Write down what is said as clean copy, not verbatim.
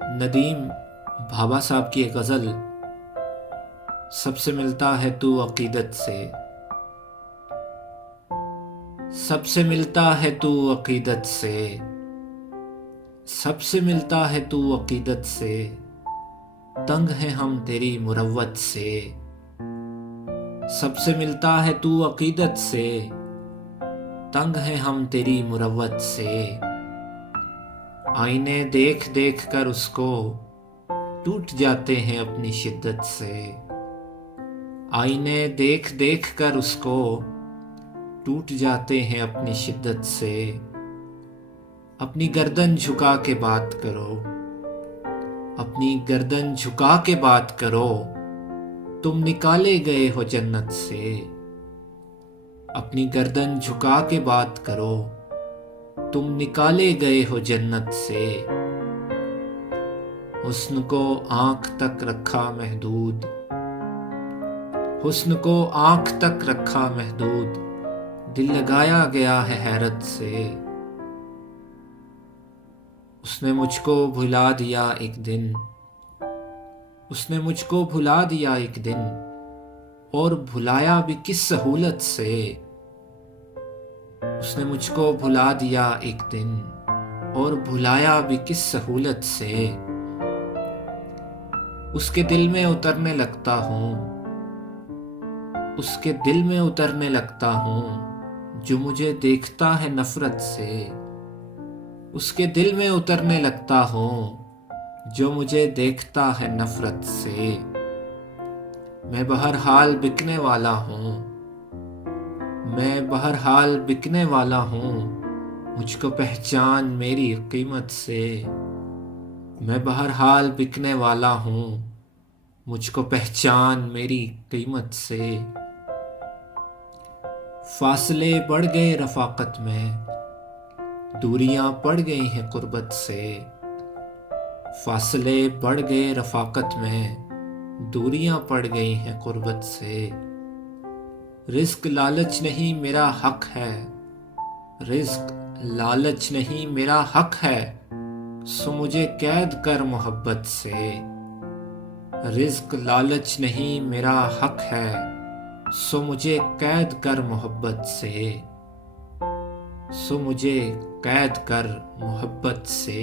नदीम भाभा साहब की एक गज़ल, सबसे मिलता है तू अकीदत से। सबसे मिलता है तू अकीदत से, सबसे मिलता है तू अकीदत से, तंग है हम तेरी मुरव्वत से। सबसे मिलता है तू अकीदत से, तंग है हम तेरी मुरव्वत से। आईने देख देख कर उसको टूट जाते हैं अपनी शिद्दत से। आईने देख देख कर उसको टूट जाते हैं अपनी शिद्दत से। अपनी गर्दन झुका के बात करो, अपनी गर्दन झुका के बात करो, तुम निकाले गए हो जन्नत से। अपनी गर्दन झुका के बात करो, तुम निकाले गए हो जन्नत से। हुस्न को आंख तक रखा महदूद, हुस्न को आंख तक रखा महदूद, दिल लगाया गया है हैरत से। उसने मुझको भुला दिया एक दिन, उसने मुझको भुला दिया एक दिन, और भुलाया भी किस सहूलत से। उसने मुझको भुला दिया एक दिन, और भुलाया भी किस सहूलत से। उसके दिल में उतरने लगता हूँ, उसके दिल में उतरने लगता हूँ, जो मुझे देखता है नफरत से। उसके दिल में उतरने लगता हूँ, जो मुझे देखता है नफरत से। मैं बहरहाल बिकने वाला हूँ, मैं बहरहाल बिकने वाला हूँ, मुझको पहचान मेरी कीमत से। मैं बहरहाल बिकने वाला हूँ, मुझको पहचान मेरी कीमत से। फासले बढ़ गए रफाकत में, दूरियां पड़ गई हैं कुर्बत से। फासले बढ़ गए रफाकत में, दूरियां पड़ गई हैं कुर्बत से। रिस्क लालच नहीं मेरा हक है, रिस्क लालच नहीं मेरा हक है, सो मुझे कैद कर मोहब्बत से। रिस्क लालच नहीं मेरा हक है, सो मुझे कैद कर मोहब्बत से। सो मुझे कैद कर मोहब्बत से।